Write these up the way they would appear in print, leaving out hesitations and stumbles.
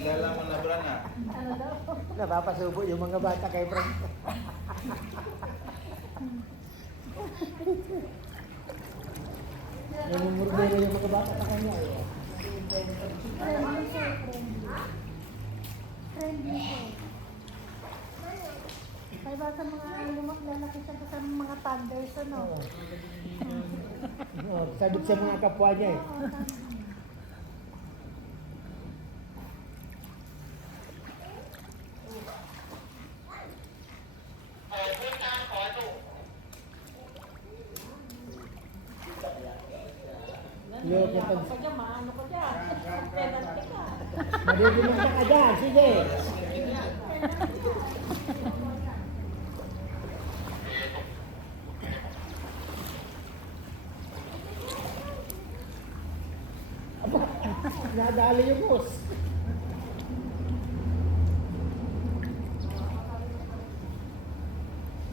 Kilala mo na Bran ah. Ano daw? Napapasubo yung mga bata kay Frank. Namumurdero yung mga bata sa kanya. Friendly siya, friendly. Friendly siya. Kaya ba sa mga lalaki siya sa mga thunders, ano? Oo, sabit sa mga kapwa niya eh. Oo, tama. Yung kapag Ako dyan, maano ko dyan. Penalty ka. madidimong ka dyan, sige. Aba, nadali yung boss.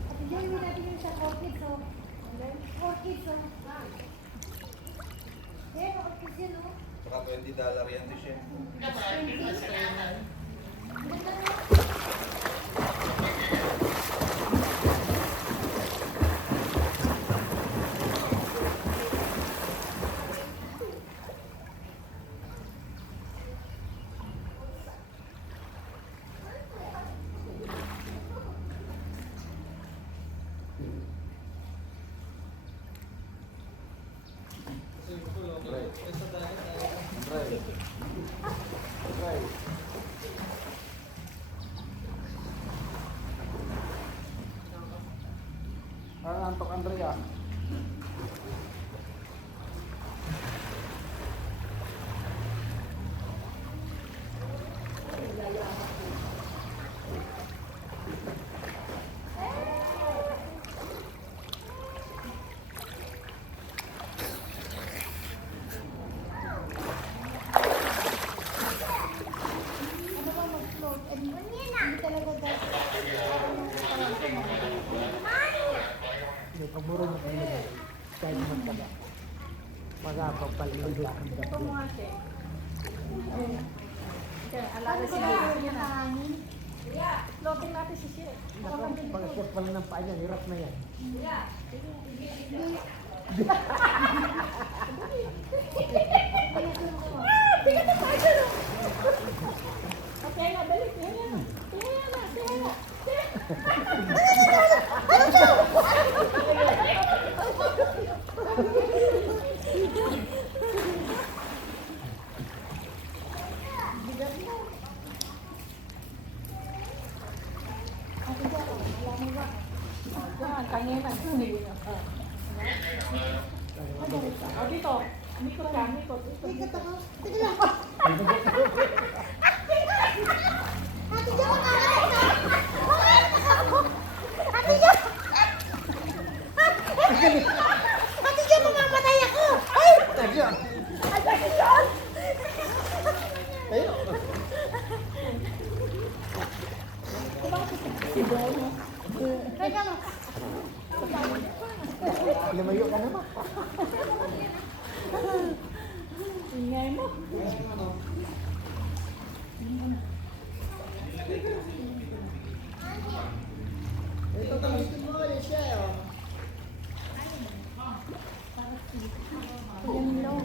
At yun, hindi natin yung sa orchids, oh. Orchids, oh. Eh, orchids yun, oh. Saka $20 yan to siya. Antok Andrea. Ano ba mag-float? Hindi talaga dahil. Yung pagmuro mo kayo na kahit magkaba. Magkapagpalilig ang Ito dati. mo nga siya. Alala si Giro niya na. Floating natin si Shea. Pag-shot pa lang ng paa niya, hirap na yan. Okay na, dali. Kaya na. Bigat mo. Ako ba? Alam mo ba? Yan, kanina. O dito. Mikot ka, mikot. Mikot ako. Sige lang. Ate Jo, Ate Jo! Ate Jo, mamamatay ako! Ay! Ate Jo! Tayo. Teka mo. Lumayo ka naman. Ingay mo. Ito tamistin mo kayo siya oh. Yan low.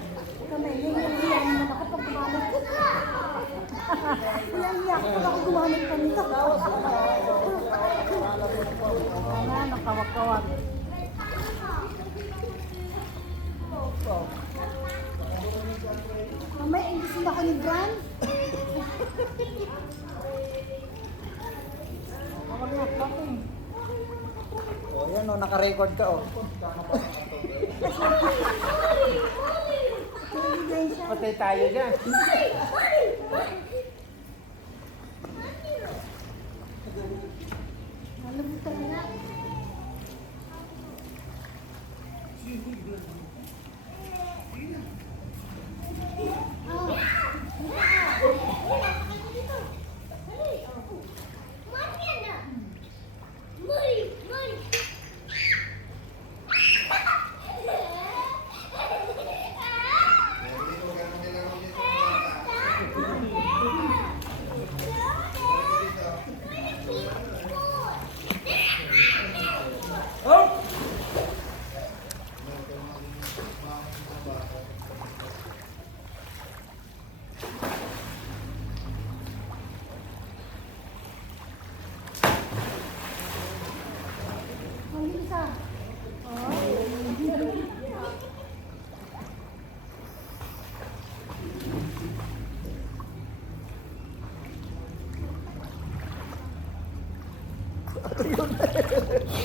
Kami, iyan naman ako pag gumamit ko. Iyan ako pag gumamit ko nito. Nga, nakawag-kawag. Mamaya, ingisin ako ni Bran. Huwag na, floating. Oh, yan oh, naka-record ka oh. Patay tayo dyan. Alam mo talaga.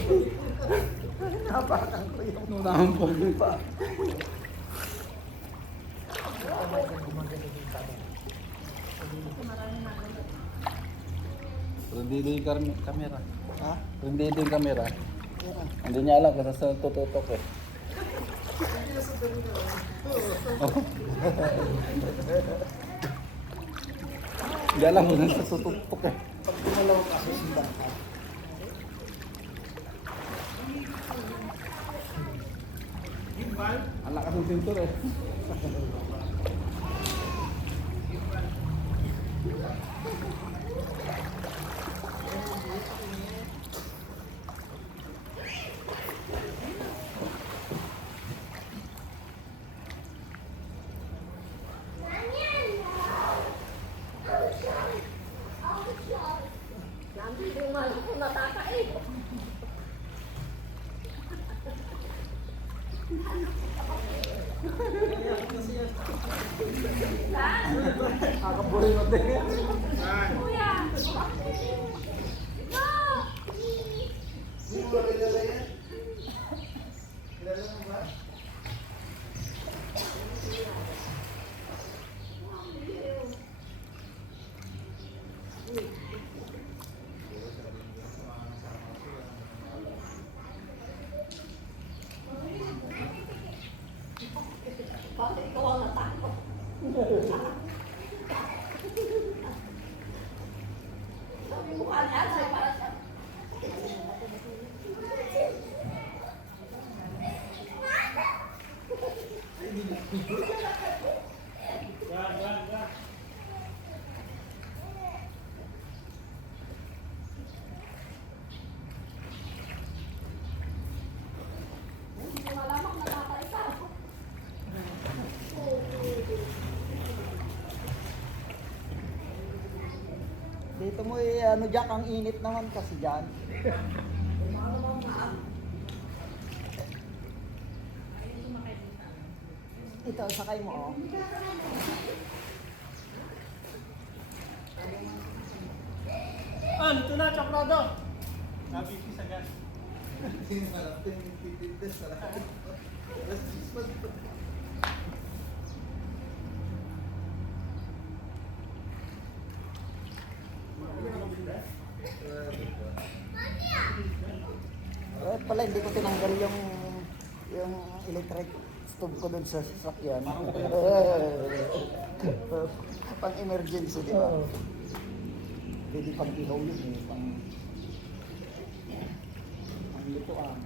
Napakan ko yung Nunahan po pa. Prendido yung camera. Ha? Prendido yung camera. Hindi niya alam kasi sa tututok eh. Hindi alam mo na sa tututok eh. Pag gumalaw ka, susundan ka. Ang lakas ng sintur eh. Nakakaburingot din. Dito mo ano Jack, ang init naman kasi dyan. Ito, sakay mo oh. Ah, ito na, chocolate. Sabi ko sa gas. Eh pala hindi ko tinanggal yung electric stove ko dun sa sasakyan. Pang emergency, di ba? Pwede pang ilaw yun eh. Pang lutuan.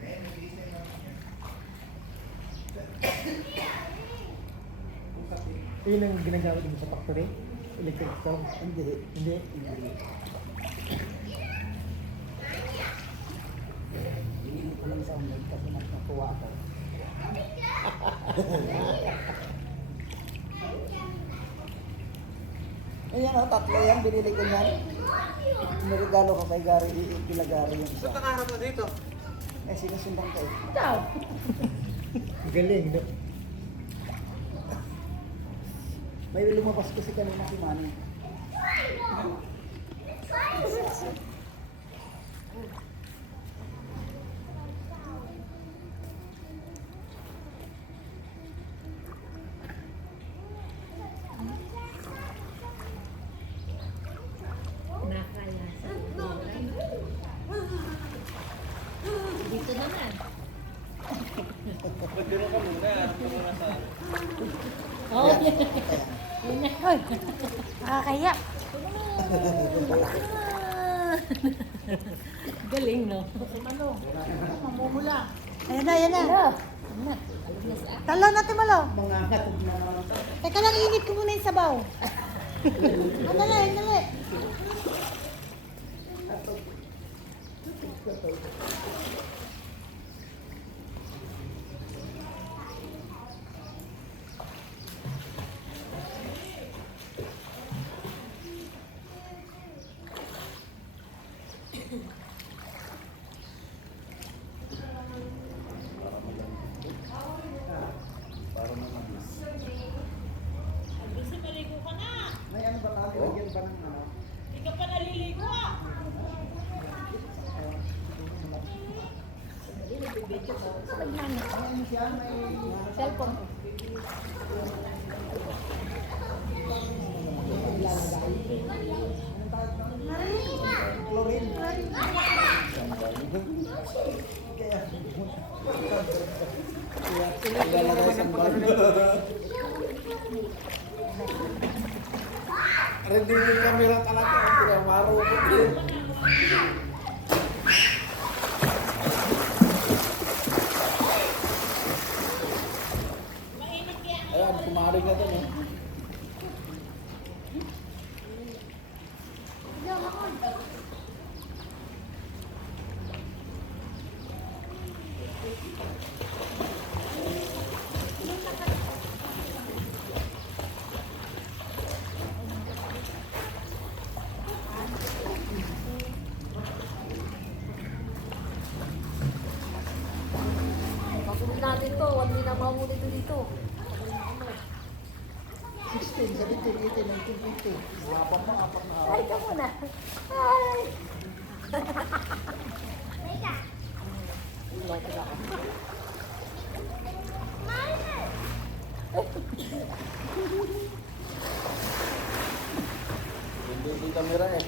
Yun ang ginagamit mo sa factory? Electric stove? Hindi. Hindi. Hindi ko lang sa online kasi natuwa ako. Ayan o, tatlo yan. Binili ko yan. Niregalo ko kay Gary. Kila Gary yung isa. Nakaharap na dito. Eh, sinusundan ko eh. Ikaw. Galing, no? May lumabas kasi kanina si Manny. Dito naman. Magdiro ka muna. Harap ka muna sa... Oo. Yun na. Hoy. Nakakaya. Galing, no? Ano? Mamumula. Ayan na, ayan na. Talo natin malo. Mga katog na... Teka lang, init ko muna yung sabaw. Andali, andali. Gusto maligo ka na. May ano ba tayo? Lagyan ba ng ano? Hindi ka pa naliligo ah. Ayan siya, may Cellphone ko. chlorine. Ilalagay sa bulb. Ready yung camera talaga. Tidak marupot yun. Ayan, kumaring na doon eh. Pagpunod natin to, huwag din na mahuli dito. 16, 17, 18, 19, 20. Apat na araw. Ay, ka muna. Ay! Lote ako. Hindi yung camera eh.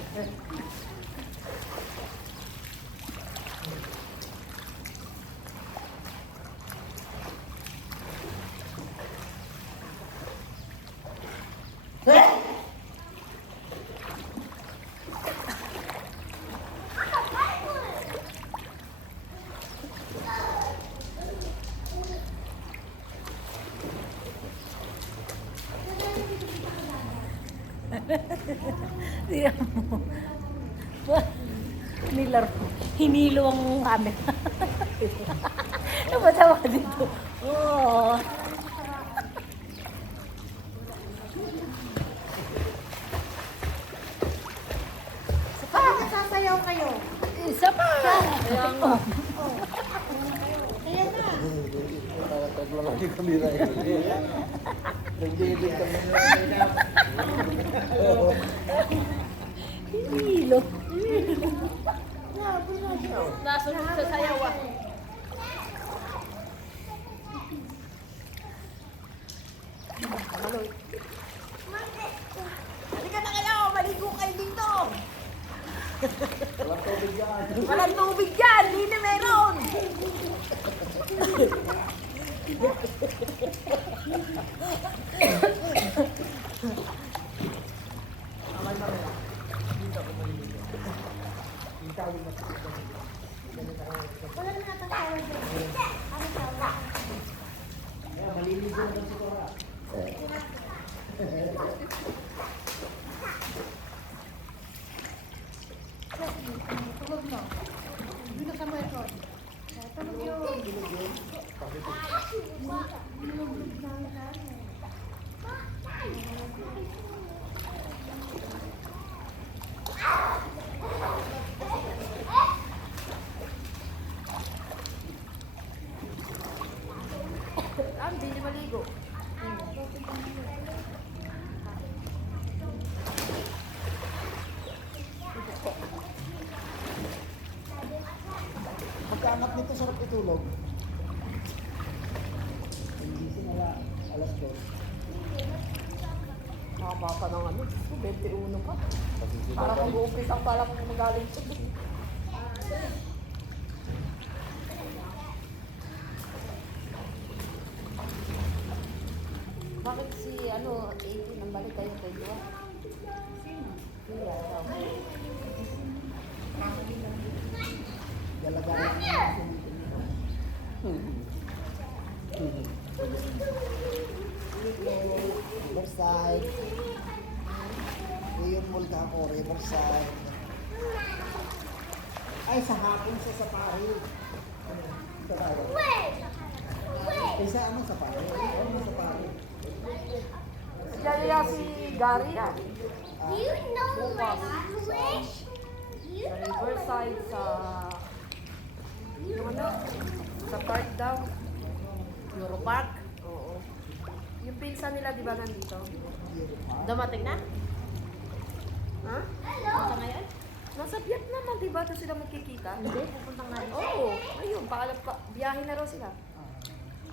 Tingnan mo. Nilar po. Hinilo ang camera. Napatawa ka dito. Oo. Paano nasasayaw kayo? Isa pa. Kaya nga. Ayan na. Naglalaki yung camera eh. Nagdilig kami. Hinilo. Nasunod sa sayaw ah. Halika na kayo! Maligo kayo dito! Walang tubig yan. Walang tubig dyan! Hindi na meron! Wala na natang shower dyan. Ano shower? Maliligo na si Cora. Tulog mo. Binusan mo ito. Tulog yun. Hindi niya maligo. Pagkaangat nito, sarap itulog. Hindi sinala alas 2. Nakabaka ng ano, 21 pa. Para mag-uumpisa pa lang magaling siya. Bakit si ano, 18 ang balik tayo kay Dua? Iya, daw. Galagalan Riverside. Yung mall ka ako, Riverside. Ay, sa hapon sa Safari. Safari. Isa ano Safari? Ano Safari? Diyan si Gary yan. Do you know my language? Sa Riverside, sa... Yung ano? Sa park daw. Europark. Oo. Yung pinsa nila, di ba nandito? Dumating na? Ha? Hello. Ngayon? Nasa Vietnam naman, di ba? Doon sila magkikita. Hindi, pupunta nga yun. Oo, ayun, biyahe na raw sila.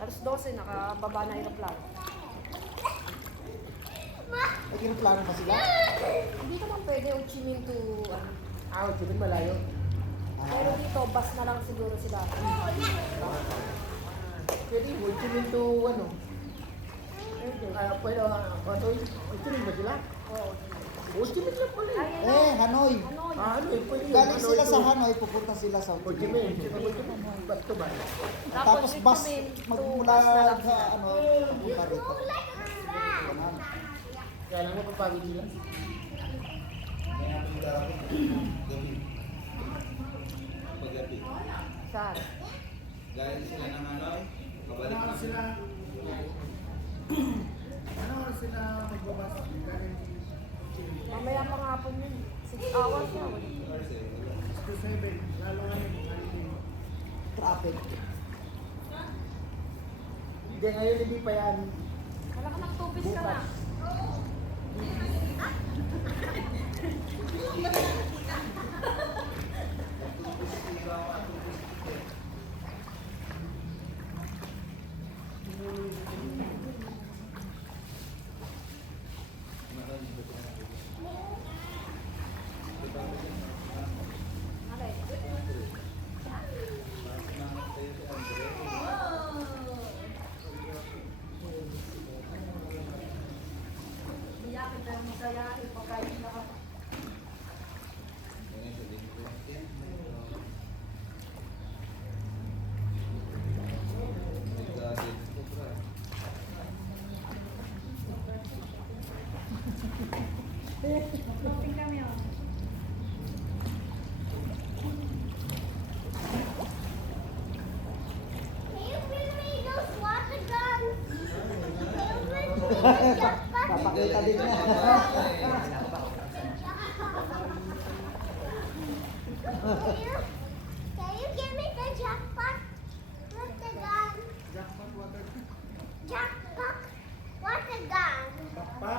Alas 12, nakababa na aeroplano. May kinaplano pa sila? Hindi naman pwede Ho Chi Minh to, ano. Ah, Jimmy malayo. Pero dito, bus na lang siguro sila. Pwede, Ho Chi Minh to ano? Pwede, Ho Chi Minh ba sila? Oo. Ho Chi Minh lang pala. Ay, Hanoi. Hanoi. Ano pwede. Galing sila sa Hanoi, pupunta sila sa Ho Chi Minh. Ba't to ba? Tapos Ho Chi bus, Minh to magmula bus na lang sa sila. ano, pupunta rito. Ganun. Kaya lang mapapagod sila. Paggabi. Saan? Galing sila ng Hanoi, pabalik na sila. Ano oras sila magbabas? Mamaya pang hapon yun. 6 hours na. To 7. Lalo nga yung Traffic. Hindi, ngayon hindi pa yan. Wala ka ng tubig ka na. Biyakin pero masaya. Ipagkain na ka. Papakita din niya. Can you give me the jackpot? What's the gun? Jackpot. What's the gun? Apa?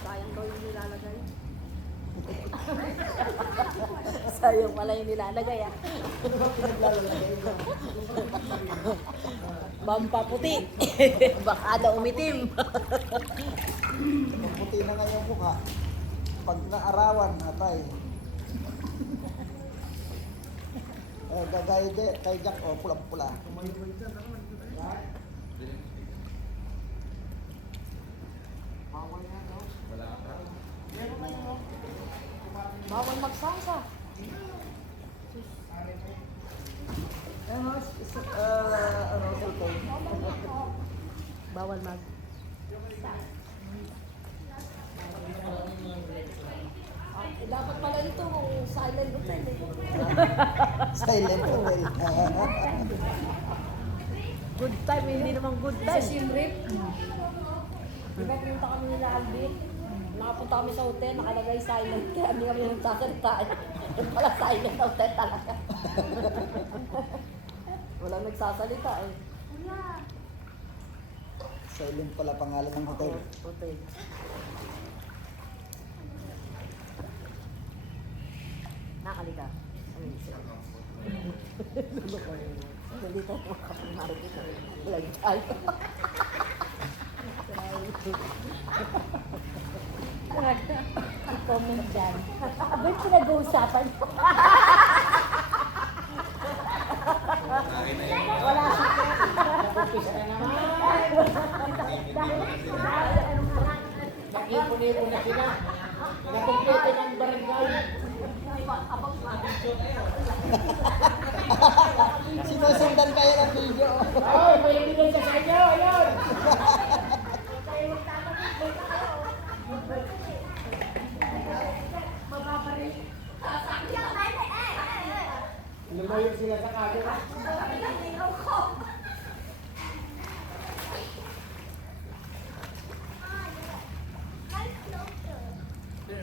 Sayang daw yung nilalagay. Sayang pala yung nilalagay ah. Pampaputi. Baka daw umitim. Puti na nga yung mukha. Pag naarawan, atay. Gagaya kay Jack, pulang-pula. Bawal magsasa. Bawal mag. Dapat pala ito silent hotel eh. Silent hotel. Good time, hindi naman good time. Sa Siem Reap. Diba punta kami nila Albit? Nakapunta kami sa hotel, nakalagay silent. Kaya hindi kami nagsasalita. Yung pala silent hotel talaga. Wala nagsasalita eh. Silent pala pangalan ng hotel. Hotel. Nakalika. Nandito ako makapunari kita. Vlog tayo. I-comment dyan. Abay, pinag-uusapan ko. Wala si Nakipon-ipon na sila. Nakumpleto ng barangay. Sinusundan kayo ng video. Ay, may ibigay sa inyo. Ayun. Lumayo sila sa camera.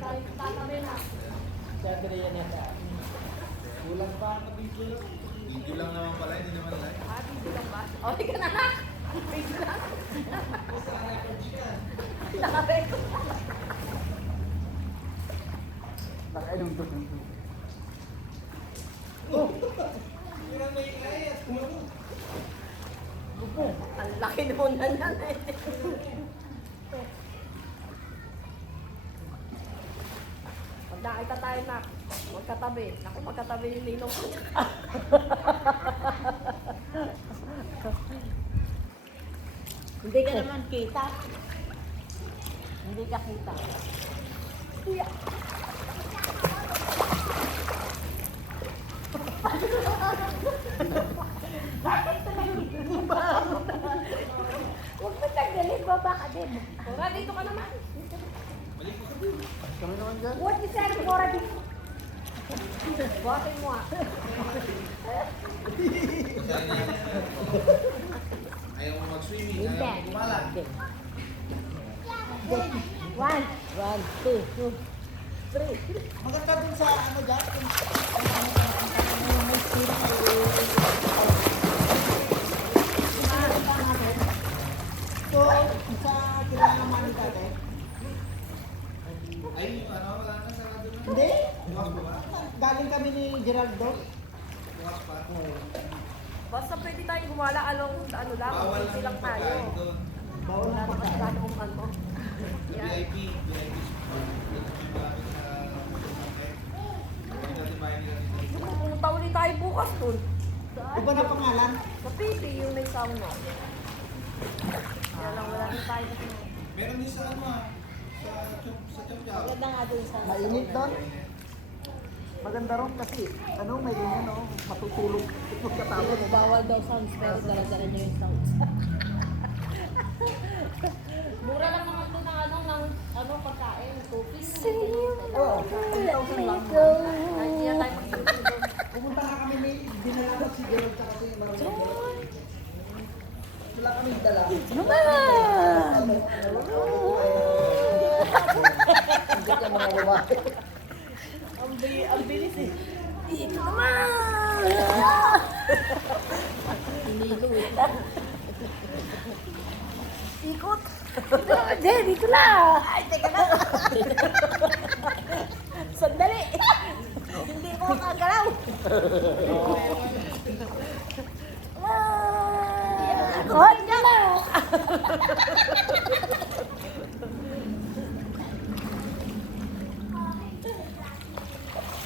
tayo tatabi na. Siyempre yan yan. Kulang pa ang video. Video lang naman pala, hindi naman live. Ah, video lang ba? O, di ka na na. Video lang. Naka-record. Nakainom to. Ang laki naman na yan eh. Pag nakita tayo na, magkatabi. Naku, magkatabi yung ninong ko. Hindi ka naman kita. Hindi ka kita. Huwag mo tanggalin, baba ka din. Ora, dito ka naman. Kami naman dyan. What is that for a Buhatin mo ah. Ayaw mo mag-swimming, Hindi. ayaw mo kumala. One. 1, 2, 3. Maganda dun sa ano dyan. So, sa kilala naman ni Tate. Ay, ano, wala na, sarado na. Hindi. Bukas pa ba? Galing kami ni Geraldo. Bukas pa. Basta pwede tayong gumala along ano lang, Bawal easy lang lang yung tayo. pagkain doon. Bawal Wala na naman pagkain. gano'ng ano. Yan. VIP malapit sa market. Hindi natin bayan nila dito. Pumunta ulit tayo bukas dun. Iba na pangalan. Sa PP yung may sauna. Kaya lang wala na tayo. Meron din sa ano sa Chomchao. Maganda nga doon sa... Mainit doon. Maganda ron kasi ano may ano matutulog pagkatapos. Bawal daw sounds, pero dala-dala niya yung sounds. Mura lang naman doon ng ano pagkain, cookies. Oo, 10,000 lang. Ay, hindi na tayo mag-YouTube doon. Pumunta na kami may dinala si Gerald tsaka si Marlon. Wala kami dala. Hindi ka mga babae. Ang bilis eh. Dito naman! Hinilo eh. Ikot! Dito naman, Jen! Dito na! Ay, teka na! Sandali! Hindi ko makagalaw! Hot ka na!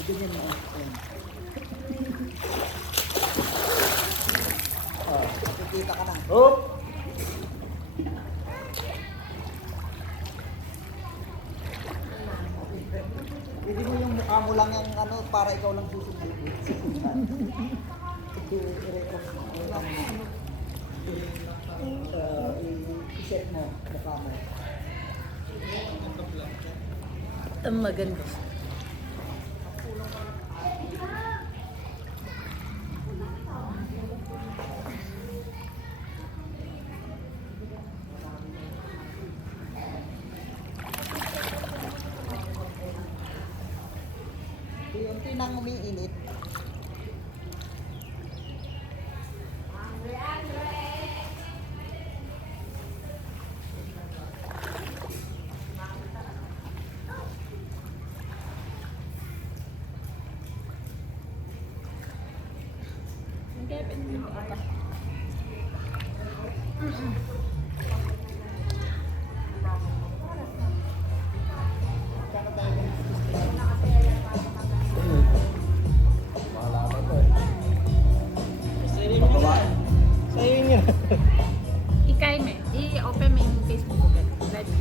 Ganyan mo. Oh, nakikita ka na. Hop! Hindi mo yung mukha mo lang yung ano, para ikaw lang susunod. I-record mo. I-set mo mukha mo. Ang maganda. Unti nang umiinit. Ikay me. I-open mo yung Facebook ko. Ready?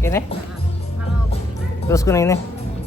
Kene? Mga open. Terus ko na yun eh.